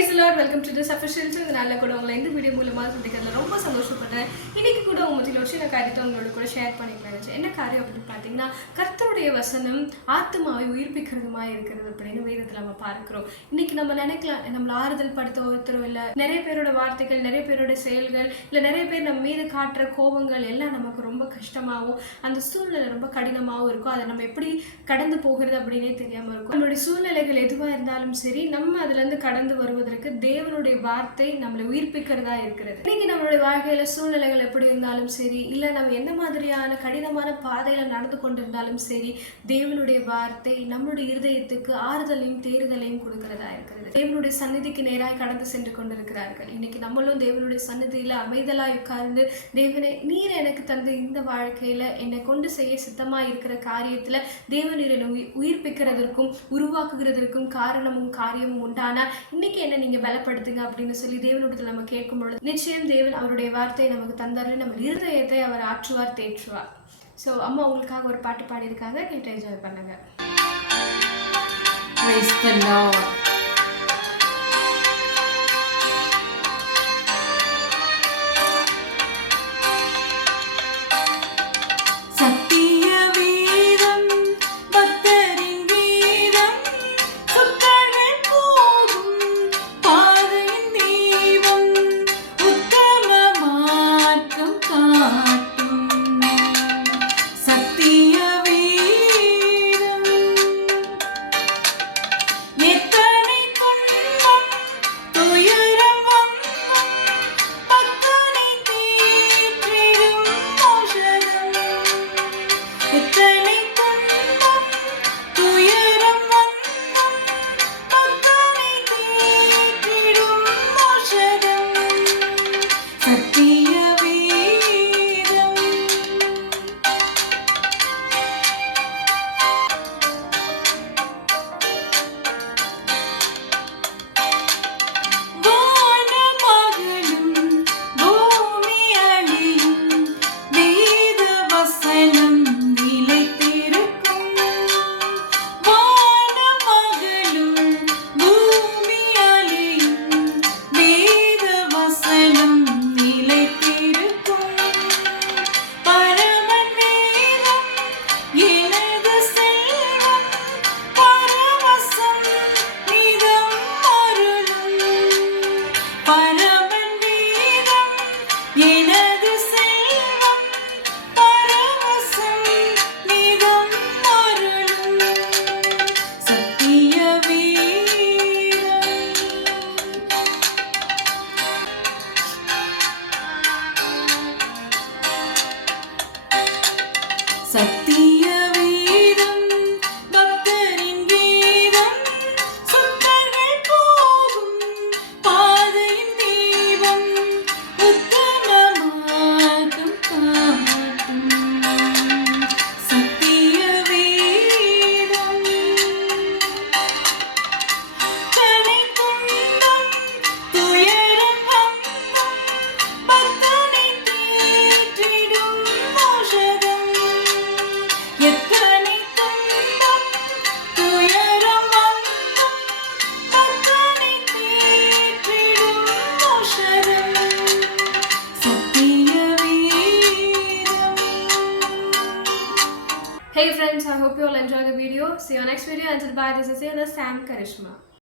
Praise the Lord. Welcome to this official channel. நல்ல கூட உங்களை இந்த வீடியோ மூலமா சந்திக்கிறதுல ரொம்ப சந்தோஷப்படுறேன். இன்னைக்கு கூட உங்க மத்தியில ஒரு சின்ன காரியத்தை உங்களோட கூட ஷேர் பண்ணிக்கலாம். என்ன காரியம் அப்படின்னு பார்த்தீங்கன்னா, கர்த்தருடைய வசனம் ஆத்துமாவை உயிர்ப்பிக்கிறதுமா இருக்கிறது அப்படின்னு வேதத்துல நம்ம பார்க்கிறோம். இன்னைக்கு நம்ம நினைக்கலாம், நம்மள ஆறுதல் படுத்த ஒருத்தரும் இல்லை, நிறைய பேரோட வார்த்தைகள், நிறைய பேரோட செயல்கள், இல்லை நிறைய பேர் நம்ம மீது காட்டுற கோபங்கள் எல்லாம் நமக்கு ரொம்ப கஷ்டமாகவும் அந்த சூழ்நிலை ரொம்ப கடினமாகவும் இருக்கும். அதை நம்ம எப்படி கடந்து போகிறது அப்படின்னே தெரியாமல் இருக்கும். நம்மளுடைய சூழ்நிலைகள் எதுவாக இருந்தாலும் சரி, நம்ம அதுலேருந்து கடந்து வருவதற்கு தேவனுடைய வார்த்தை நம்மளை உயிர்ப்பிக்கிறதா இருக்கிறது. இன்னைக்கு நம்மளுடைய வாழ்க்கையில சூழ்நிலைகள் எப்படி இருந்தாலும் சரி, இல்லை நம்ம எந்த மாதிரியான கடினமான பாதையில நடந்து கொண்டிருந்தாலும் சரி, தேவனுடைய வார்த்தை நம்மளுடைய இருதயத்துக்கு ஆறுதலையும் தேறுதலையும் கொடுக்கிறதா இருக்கிறது. தேவனுடைய சந்நிதிக்கு நேராக கடந்து சென்று கொண்டிருக்கிறார்கள். இன்னைக்கு நம்மளும் தேவனுடைய சந்நிதியில அமைதலாய் உட்கார்ந்து, தேவனை நீர் எனக்கு தந்து இந்த வாழ்க்கையில என்னை கொண்டு செய்ய சித்தமா இருக்கிற காரியத்துல தேவநீர் என்னை உயிர்ப்பிக்கிறதற்கும் உருவாக்குகிறதற்கும் காரணமும் காரியமும் உண்டானா இன்னைக்கு என்ன நீங்க பலப்படுத்துங்க அப்படின்னு சொல்லி தேவனுடைய நம்ம கேட்கும் பொழுது நிச்சயம் தேவன் அவருடைய வார்த்தையை நமக்கு தந்தாரு. நம்ம இருதயத்தை அவர் ஆற்றுவார், தேற்றுவார். ஸோ அம்மா உங்களுக்காக ஒரு பாட்டு பாடியிருக்காங்க, கேட்டு என்ஜாய் பண்ணுங்க. Praise the Lord. சத்திய வீரம் பக்தரின் கீதம், சுத்தர்கள் போகும் பாதையின் தீபம், உத்தம மார்க்கம் காட்டும். சத்திய வீரம் கனை துன்பம் துயரம் வந்தம், பக்தனை தேற்றிடும் மோஷகம். எத்தனை துன்பம் துயரம் வந்தம், பக்தனை தேற்றிடும் மோஷகம். சத்திய வீரம். Hey friends, I hope you all enjoy the video. See you on next video. Until bye, this is Sam Karishma.